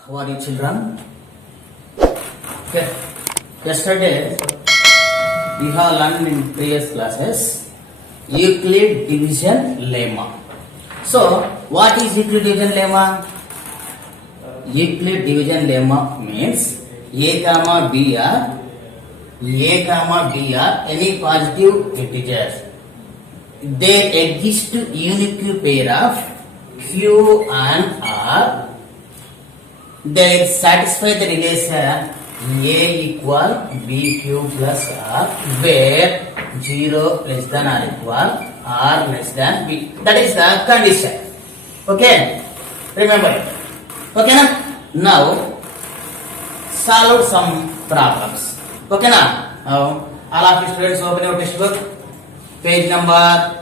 How are you, children? Okay. Yesterday we have learned in previous classes Euclid division lemma. So, what is Euclid division lemma? Euclid division lemma means A comma B are any positive integers. There exist unique pair of Q and R. They satisfy the relation A equal BQ plus R, where 0 less than or equal R less than B. That is the condition. Okay? Remember it. Okay na? Now, solve some problems. Okay na? Now, all of you students open your textbook. Page number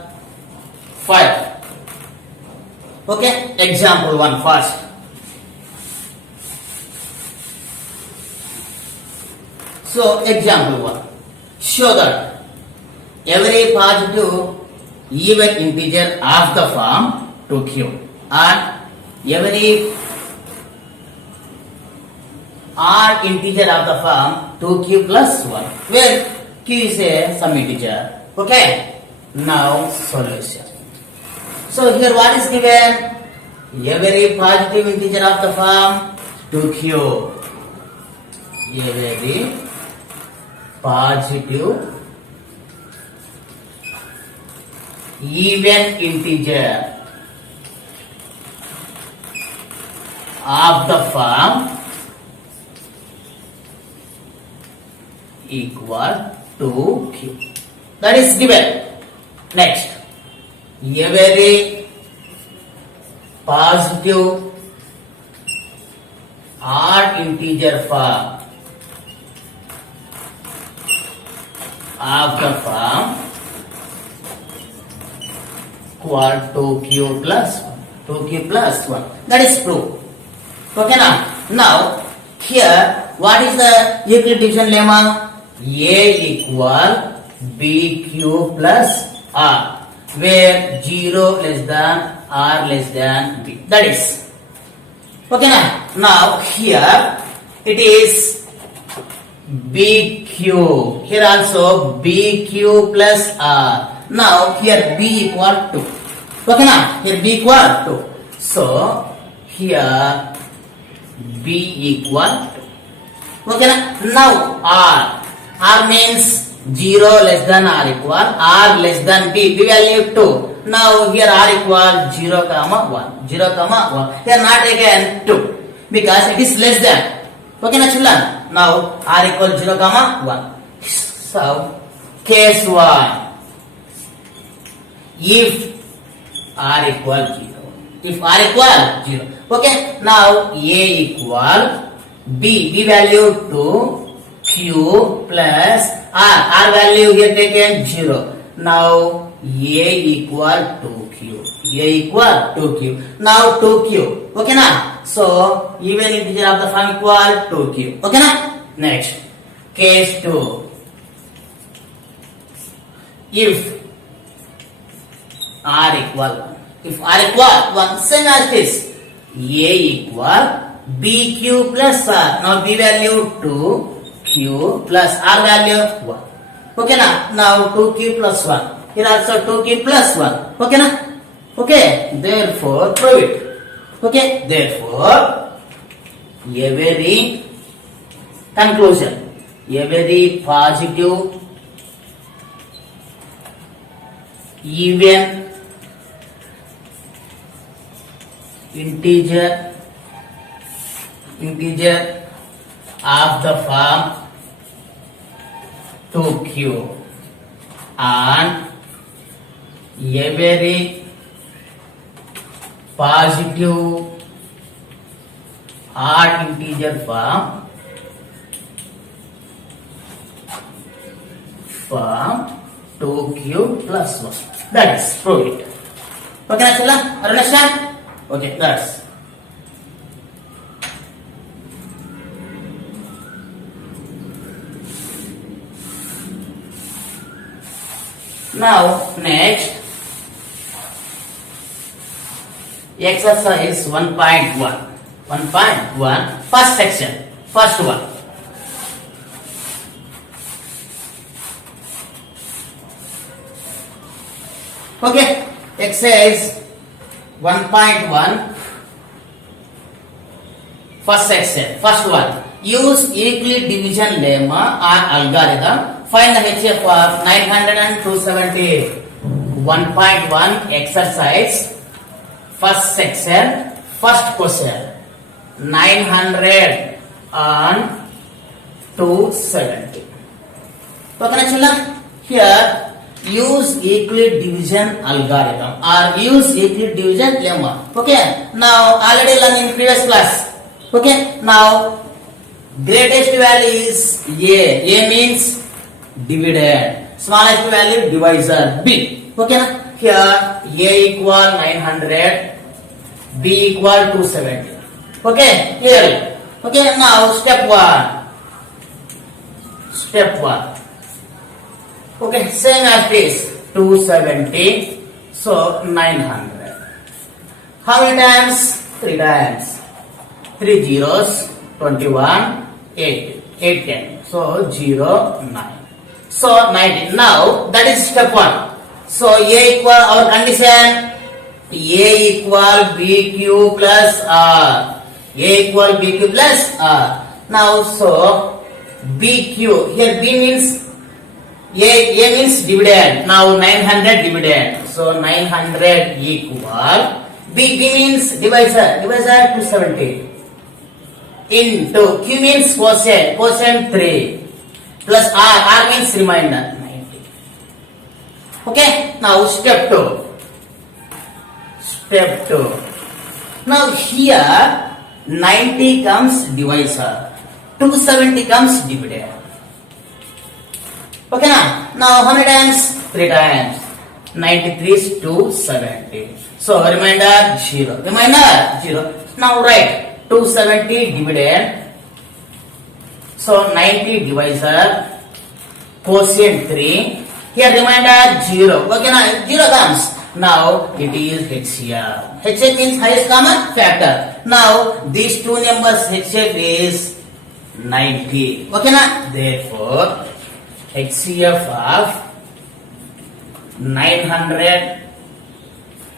5. Okay? Example 1 first. So, example 1. Show that every positive even integer of the form 2q and every odd integer of the form 2q plus 1, where q is some integer. Okay? Now, solution. So, here what is given? Every positive integer of the form 2q. Every positive even integer of the form equal to q. That is given. Next, every positive odd integer form of the form equal to q plus 1. 2q plus 1. That is true. Okay now? Now, here, what is the Euclid division lemma? A equal BQ plus R, where 0 less than R less than B. That is. Okay now? Now, here, it is BQ. Here also BQ plus R. Now here B equal to. Okay now? Here B equal to. So here B equal to. Okay now? Now R. R means 0 less than R equal. R less than B. B value 2. Now here R equal 0 comma 1. 0 comma 1. Here not again 2. Because it is less than. Okay na children? Now R equal 0 comma 1. So case 1. If R equal 0. If R equal 0. Okay. Now A equal B. B value 2. Q plus R. R value here taken 0. Now A equal 2Q. A equal 2Q. Now 2Q. Okay na? So, even integer of the form equal 2q. Okay na? Next, case 2. If R equal 1. If R equal 1, same as this. A equal BQ plus R. Now, B value 2, Q plus R value 1. Okay na? Now, 2Q plus 1. Here also 2Q plus 1. Okay na? Okay. Therefore, prove it. Okay, therefore, every conclusion, every positive even integer of the form 2q and every positive odd integer form 2q plus 1. That is prove it. Okay na children? Understand? Okay, that's. Now next, exercise 1.1. 1.1 first section, first one. Okay, exercise 1.1 first section, first one. Use Euclid division lemma or algorithm. Find the HF of 900 and 270. 1.1 exercise, first section, first question. 900 and 270. Okay, children? Here, use Euclid division algorithm or use Euclid division lemma. Okay, now already learned in previous class. Okay, now greatest value is A. A means dividend. Smallest value divisor B. Okay, na? Here A equal 900, B equal 270. Okay, here. Okay, now step 1. Step 1. Okay, same as this, 270, so 900. How many times? 3 times. 3 zeros, 21, 8, 8 10. So 0, 9. So 90. Now that is step 1. So A equal, our condition, A equal BQ plus R. A equal BQ plus R. Now so BQ, here B means A means dividend. Now 900 dividend. So 900 equal B means divisor. Divisor 270 into Q means quotient. Quotient 3 plus R. R means remainder 90. Okay. Now step 2. Step 2. Now here 90 comes divisor. 270 comes dividend. Okay, now how many times? 3 times. 93 is 270. So remainder 0. Remainder 0. Now write 270 dividend. So 90 divisor. Quotient 3. Here remainder 0. Okay, now 0 comes. Now it is HCF. HCF means highest common factor. Now these two numbers HCF is 90. Okay, now therefore HCF of 900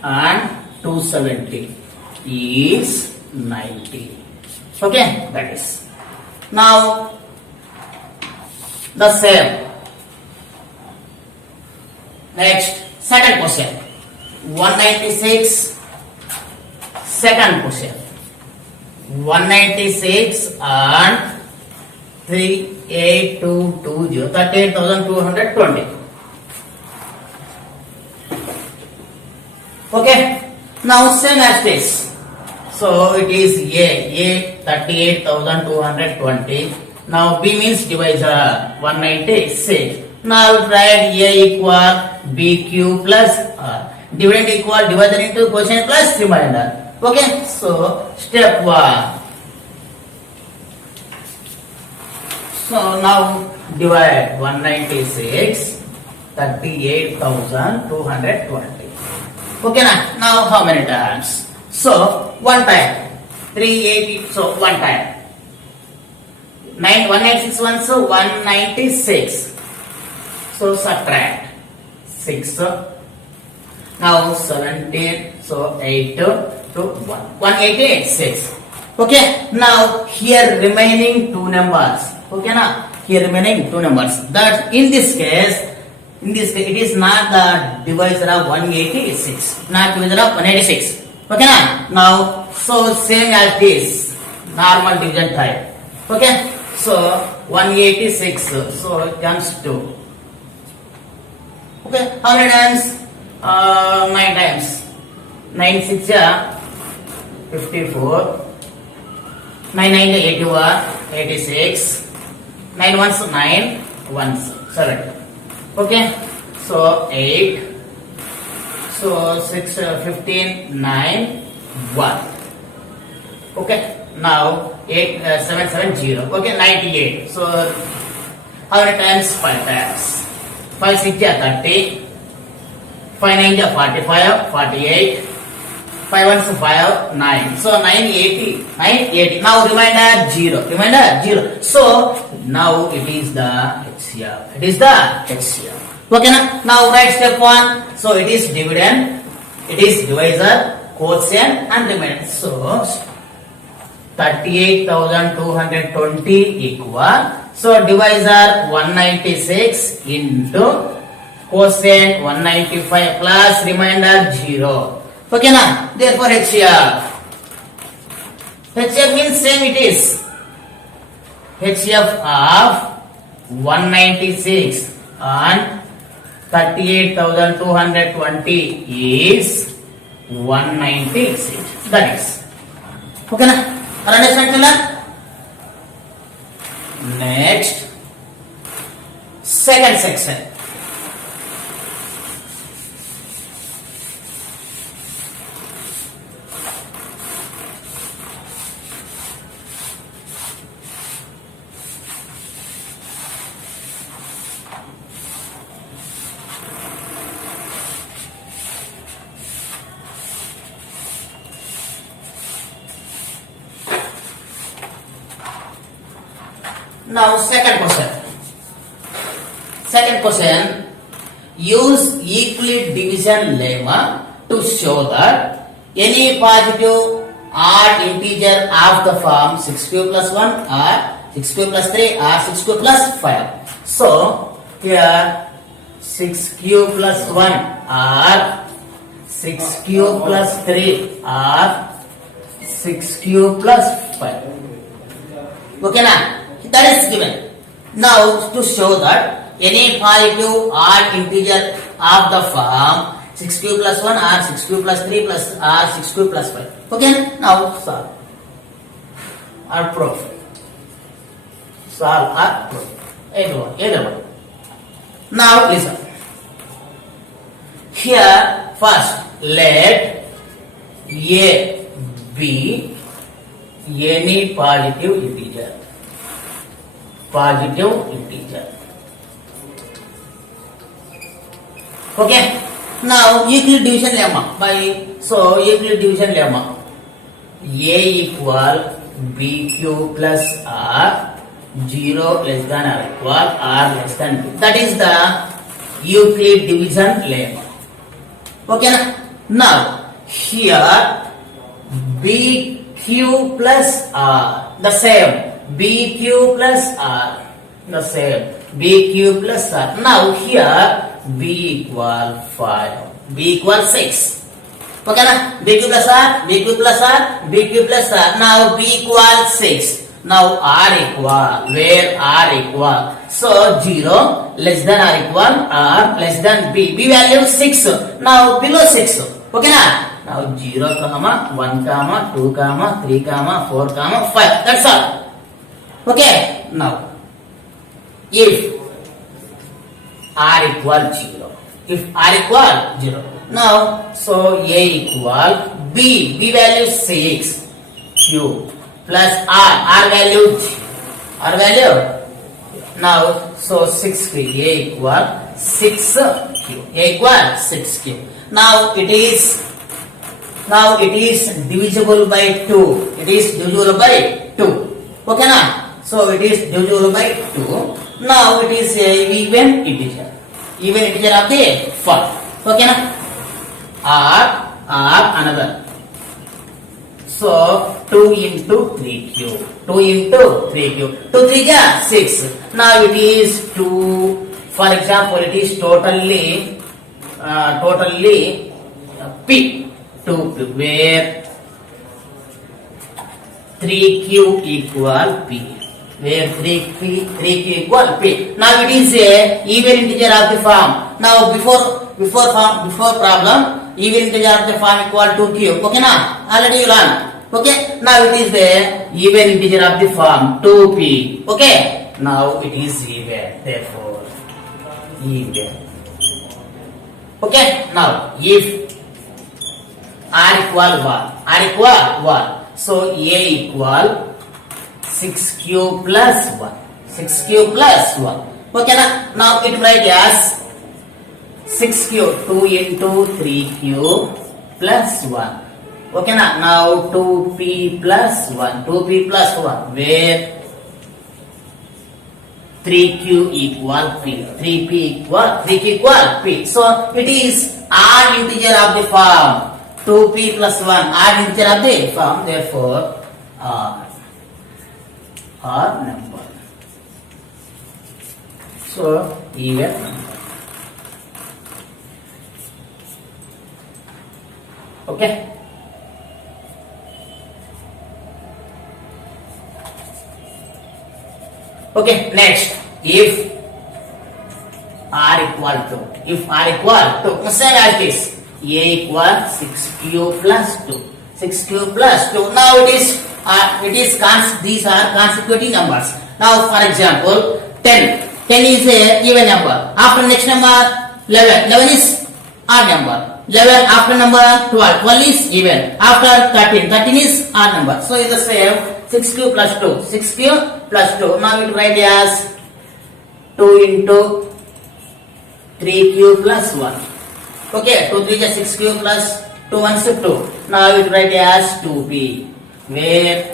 and 270 is 90. Okay, that is. Now the same. Next, second question. 196, second question. 196 and 38220, 38,220. Okay, now same as this. So it is A 38,220. Now B means divisor 196. Now write A equal BQ plus R. Dividend equal divisor into quotient plus remainder. Okay, so step 1. So now divide 196, 38,220. Okay, now how many times? So one time, 380. So one time. 196 once, so 196. So subtract 6. Now 17. So 8 to 1. 186. Okay. Now here remaining two numbers. Okay, now here remaining two numbers. That in this case it is not the divisor of 186. Not divisor of 186. Okay, now so same as this normal division type. Okay, so 186. So it comes to. Okay, how many times? 9 times. 9 6 54. 9 9 81. 86. 9 ones 9 ones 7. Okay, so 8. So 6 15 9 1. Okay, now 8 7 7 0. Okay, 98. So how many times? 5 times. 5 6 30. 5 9 45 48. 5 ones 5, 9. So 980. 980. Now remainder 0. Remainder 0. So now it is the HCF. It is the HCF. Okay na? Now write step 1. So it is dividend. It is divisor, quotient and remainder. So 38,220 equal. So divisor 196 into quotient 195 plus remainder 0. Okay na? Therefore HCF. HCF means same it is. HCF of 196 and 38,220 is 196. That is. Okay na? Understand children? Next, second section. Now second question. Second question. Use Euclid division lemma to show that any positive odd integer of the form 6q plus 1 or 6q plus 3 or 6q plus 5. So here 6q plus 1 or 6q plus 3 or 6q plus 5. Okay na? That is given. Now to show that any positive odd integer of the form 6q plus 1 or 6q plus 3 plus or 6q plus 5. Okay, now solve or proof. Solve or proof. Either one. Now listen. Here first let A be any positive integer. Positive integer. Okay. Now Euclid division lemma. Euclid division lemma. A equal BQ plus R, 0 less than or equal R less than B. That is the Euclid division lemma. Okay. Now here BQ plus R the same. BQ plus R the same. BQ plus R. Now here B equal 5. B equal 6. Okay na? BQ plus R, BQ plus R, BQ plus R. Now B equal 6. Now R equal. Where R equal? So 0 less than or equal R less than B. B value 6. Now below 6. Okay na? Now 0, 1, 2, 3, 4, 5. That's all. Okay, now if R equal 0, if R equal 0, now so A equal B, B value 6, Q plus R value now so 6Q, A equal 6Q, A equal 6Q. Now it is divisible by 2. It is divisible by 2. Okay na? So it is divisible by 2. Now it is a even integer. Even integer of the form. Okay na? R another. So 2 into 3q. 2 into 3q. 2 3 ja 6. Now it is 2. For example, it is totally P. 2 where 3q equal P. Where 3q equal P. Now it is a even integer of the form. Now before problem, even integer of the form equal to q. Okay na? Already you learn. Okay. Now it is the even integer of the form 2p. Okay. Now it is even. Therefore even. Okay. Now if R equal 1. So A equal 6q plus 1. 6q plus 1. Okay na? Now it write as 6q. 2 into 3q plus 1. Okay na? Now 2p plus 1. 2p plus 1. Where 3q equal p. 3q equal p. So it is odd integer of the form. 2p plus 1 odd integer of the form. Therefore odd number. So even number. Okay. Okay, next, if r equal to same as this, a equal 6q plus 2. 6q plus 2. Now these are consecutive numbers. Now for example, 10 is a even number. After next number 11 is odd number. 11 after number 12 is even. After 13 is odd number. So it's the same. 6q plus 2. 6q plus 2. Now we write as 2 into 3q plus 1. Okay, 2 3 is 6q plus 2 1 is 2. Now we write as 2p. Where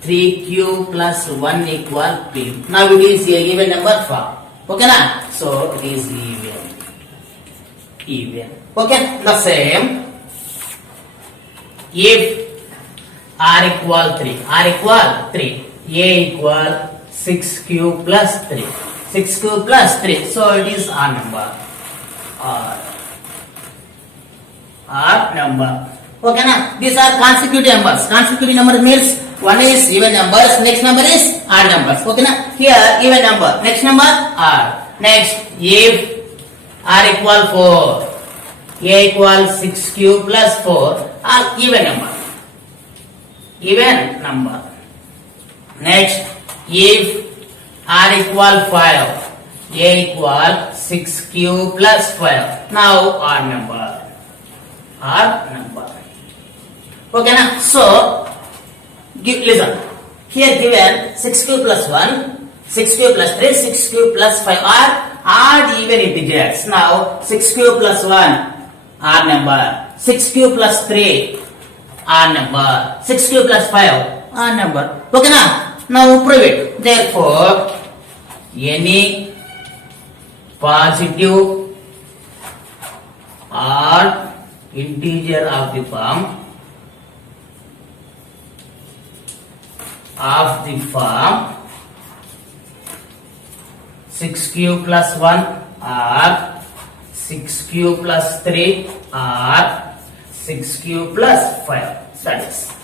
3q plus 1 equal p. Now it is a even number form. Okay na? So it is even. Okay, the same. If r equal 3, a equal 6q plus 3. 6q plus 3. So it is r number. R number. Okay na? These are consecutive numbers. Consecutive number means one is even numbers, next number is odd numbers. Okay na? Here even number, next number r. Next, if r equal 4, a equal 6q plus 4 are even number. Even number. Next, if r equal 5, a equal 6q plus 12. Now odd number. Odd number. Okay na? So listen. Here given 6q plus 1, 6q plus 3, 6q plus 5 are odd even integers. Now 6q plus 1 odd number, 6q plus 3 odd number, 6q plus 5 odd number. Okay na? Now prove it. Therefore any positive odd integer of the form 6q plus 1 or 6q plus 3 or 6q plus 5. That is.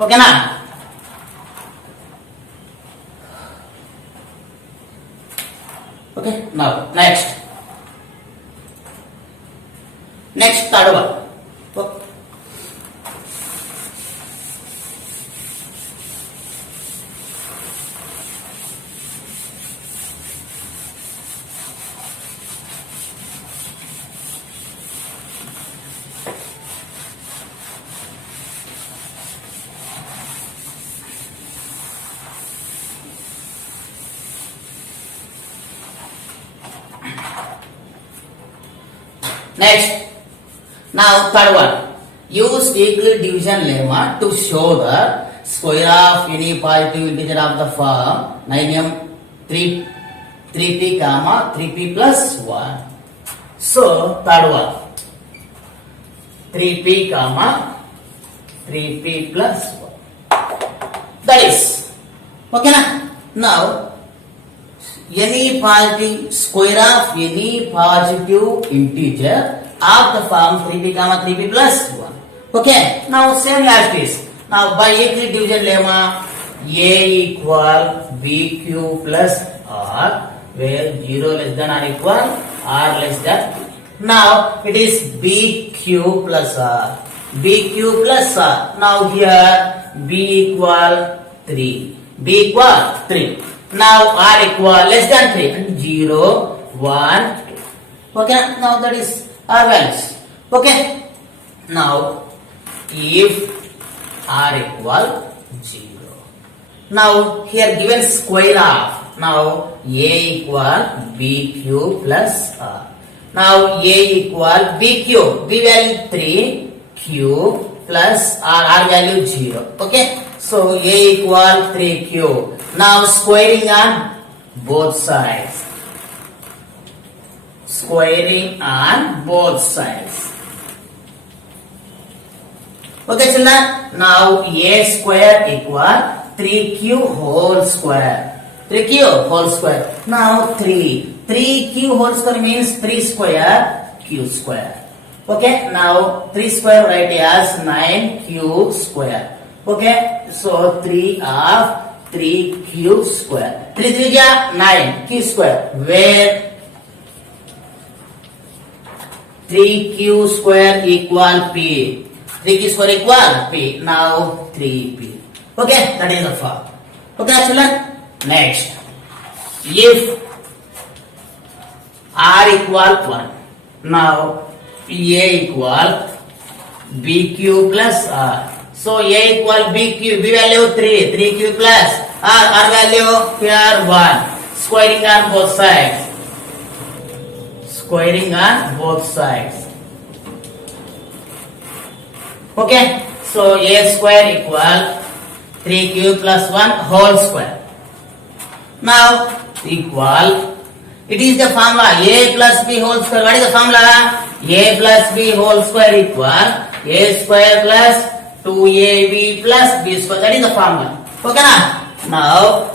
Okay na? Okay, now next. Next, third one. Next, now third one. Use equal division lemma to show the square of any positive integer of the form 9m 3p comma 3p plus 1. So third one 3p comma 3p plus 1. That is okay na? Now any positive square of any positive integer of the form 3p comma 3p plus 1. Okay, now same as this. Now by equal division lemma a equal bq plus r, where 0 less than or equal r less than. Now it is bq plus r. bq plus r. Now here b equal 3. b equal 3. Now r equal less than 3. 0, 1, 2. Okay, now that is r values. Okay. Now if r equal 0. Now here given square of. Now a equal bq plus r. Now a equal bq. b value 3. Q plus R value 0. Okay. So A equal 3Q. Now squaring on both sides. Squaring on both sides. Okay, children. Now A square equal 3Q whole square. 3Q whole square. Now 3Q whole square means 3 square Q square. Okay, now 3 square write as 9Q square. Okay, so 3 of 3Q square. 3 3 ja 9 Q square. Where 3Q square equal P. 3Q square equal P. Now 3P. Okay, that is the form. Okay, children. Next, if R equal 1, now A equal BQ plus R. So A equal BQ, B value 3, 3Q plus R value here 1. Squaring on both sides. Squaring on both sides. Okay, so A square equal 3Q plus 1 whole square. Now equal, it is the formula A plus B whole square. What is the formula? A plus B whole square equal A square plus 2AB plus B square. That is the formula. Okay na? Now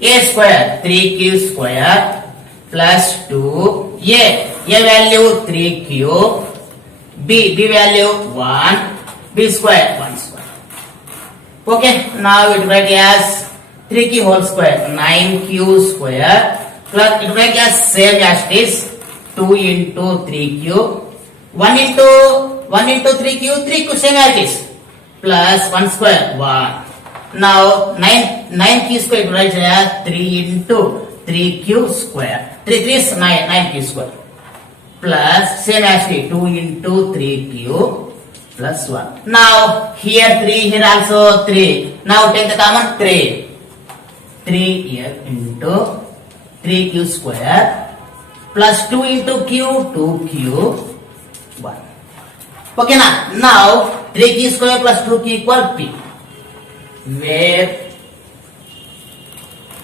A square 3Q square plus 2A. A value 3Q. B value 1. B square 1 square. Okay, now it write as 3Q whole square 9Q square plus it write as same as this 2 into 3Q 1 into 3Q 3Q same as this plus 1 square 1. Now 9Q square it write as 3 into 3Q square. 3 is 9Q square plus same as 2 into 3Q plus 1. Now here 3, here also 3. Now take the common 3. 3 here into 3Q square plus 2 into Q, 2Q, 1. Okay na? Now 3Q square plus 2Q equal P. Where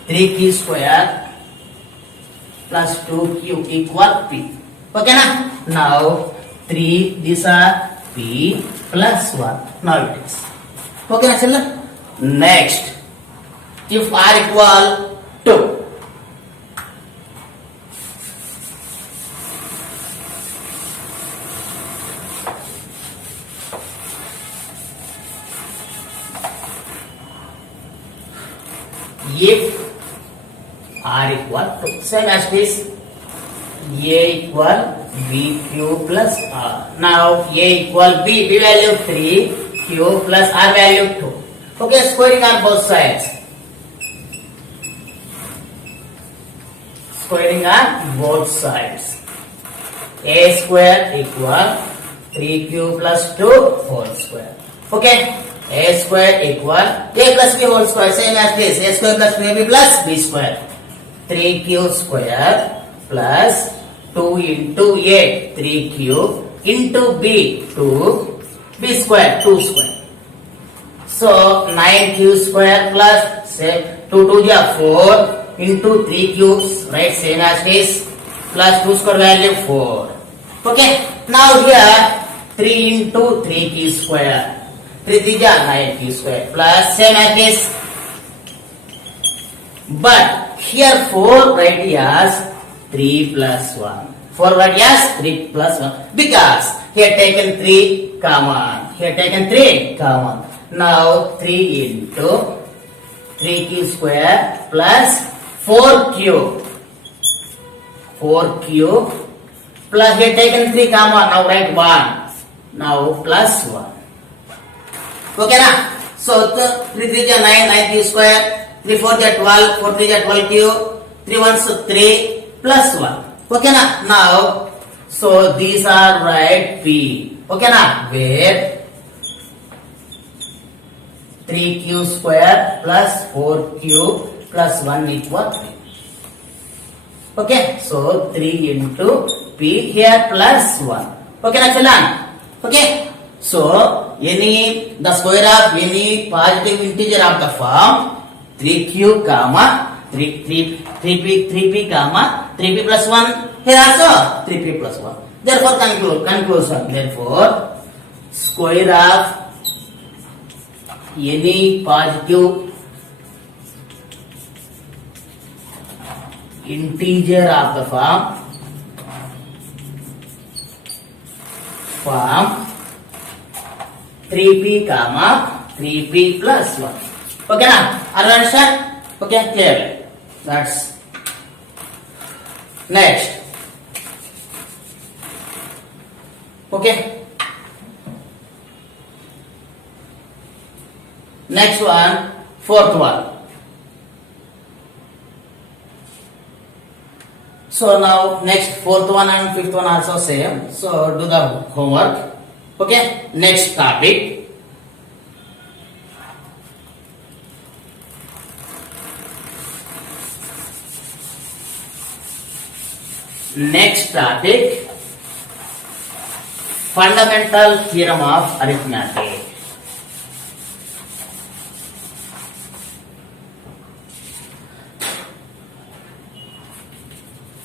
3Q square plus 2Q equal P. Okay na? Now 3, these are P plus 1. Now it is. Okay na children? Next, if R equal 2. If R equal 2. Same as this. A equal BQ plus R. Now A equal B value 3, Q plus R value 2. Okay, squaring on both sides. Squaring on both sides. A square equal 3Q plus 2 whole square. Okay, A square equal A plus B whole square. Same as this. A square plus 2AB plus B square. 3Q square plus 2 into A 3Q into B 2 B square 2 square. So 9Q square plus say 2 2 ja 4 into 3Q, right, same as this, plus 2 square value 4. Okay, now here 3 into 3Q square. 3 3 ja 9Q square plus same as this. But here 4 write as 3 plus 1. 4 write as 3 plus 1 because here taken 3 common. Here taken 3 common. Now 3 into 3Q square plus 4Q. 4Q plus here taken 3 common. Now write 1. Now plus 1. Okay na? So 3 3 ja 9, 9Q square. 3 4 ja 12, 4 3 ja 12Q. 3 1 so 3 plus 1. Okay na? Now, so these are right P. Okay na? Where 3Q square plus 4Q plus 1 equal 3. Okay, so 3 into P here plus 1. Okay na children? Okay, So the square of any positive integer of the form 3q comma 3p comma 3p plus 1. Here also 3p plus 1. Therefore conclusion. Therefore square of any positive integer of the form 3p comma 3p plus 1. Okay now, are you understand? Okay, clear. That's next. Okay. Next one, fourth one. So now next fourth one and fifth one also same. So do the homework. Okay. Next topic. Next topic. Fundamental theorem of arithmetic.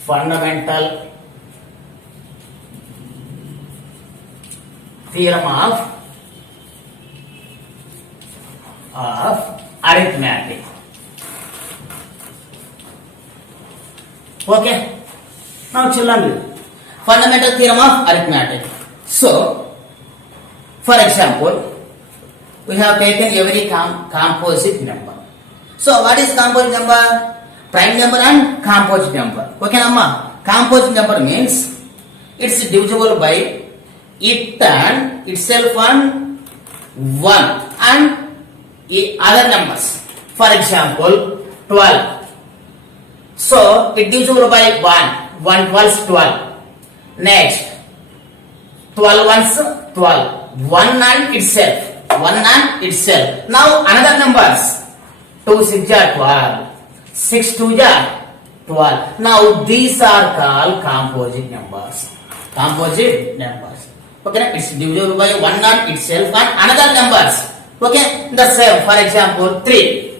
Fundamental theorem of arithmetic. Okay. Now children, fundamental theorem of arithmetic. So, for example, we have taken every composite number. So, what is composite number? Prime number and composite number. Okay, Amma? Composite number means it's divisible by it and itself and 1 and other numbers. For example, 12. So, it divisible by 1. 1 12 12. Next, 12 ones 12. 1 and itself. 1 and itself. Now, another numbers. 2 6 are 12. 6 2 are 12. Now these are called composite numbers. Composite numbers. Okay, it's divisible by 1 and itself and another numbers. Okay, the same. For example, 3.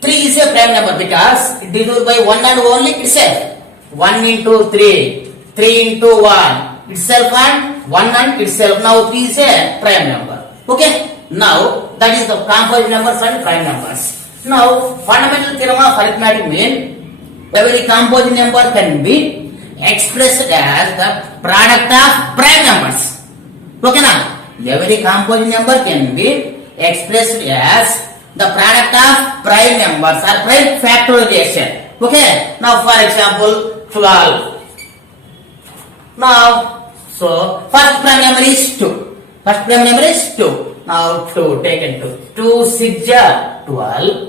3 is a prime number because it divisible by 1 and only itself. 1 into 3. 3 into 1. Itself and 1 and itself. Now 3 is a prime number. Okay, now that is the composite numbers and prime numbers. Now, fundamental theorem of arithmetic means every composite number can be expressed as the product of prime numbers. Okay now, every composite number can be expressed as the product of prime numbers or prime factorization. Okay, now for example, 12. Now, so first prime number is 2. First prime number is 2. Now 2 taken 2. 2 6 are 12.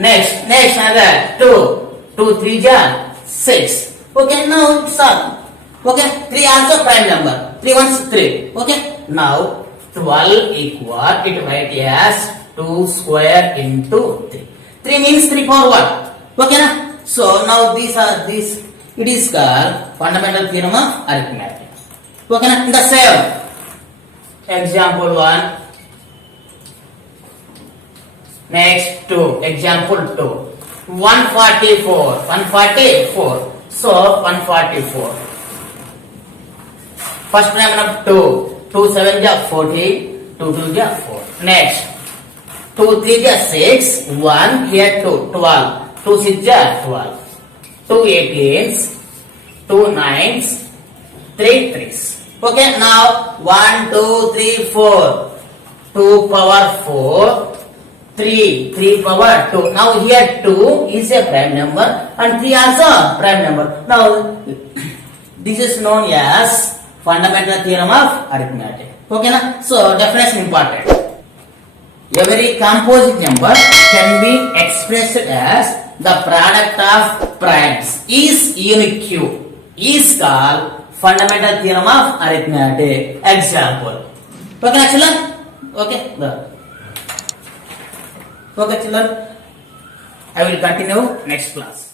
Next another 2. 2 3 are 6. Okay, now sum. Okay, 3 also prime number. 3 ones 3. Okay, now 12 equal, it write as 2 square into 3. 3 means 3 power 1. Okay, na? So now these are these. It is called fundamental theorem of arithmetic. Okay, na? The same. Example 1. Next 2. Example 2. 144. 144. So 144. First prime number 2. 2 7 is 40. 2 2 is 4. Next. 2 3 is 6. 1 here 2. 12. 2 6 is 12. 2 18s. 2 9s. 3 3s. Okay, now 1 2 3 4. 2 power 4. 3 power 2. Now here 2 is a prime number and 3 also prime number. Now this is known as fundamental theorem of arithmetic. Okay, na? So definition important. Every composite number can be expressed as the product of primes is unique is called fundamental theorem of arithmetic. Example. Okay, children? Okay, okay children, I will continue next class.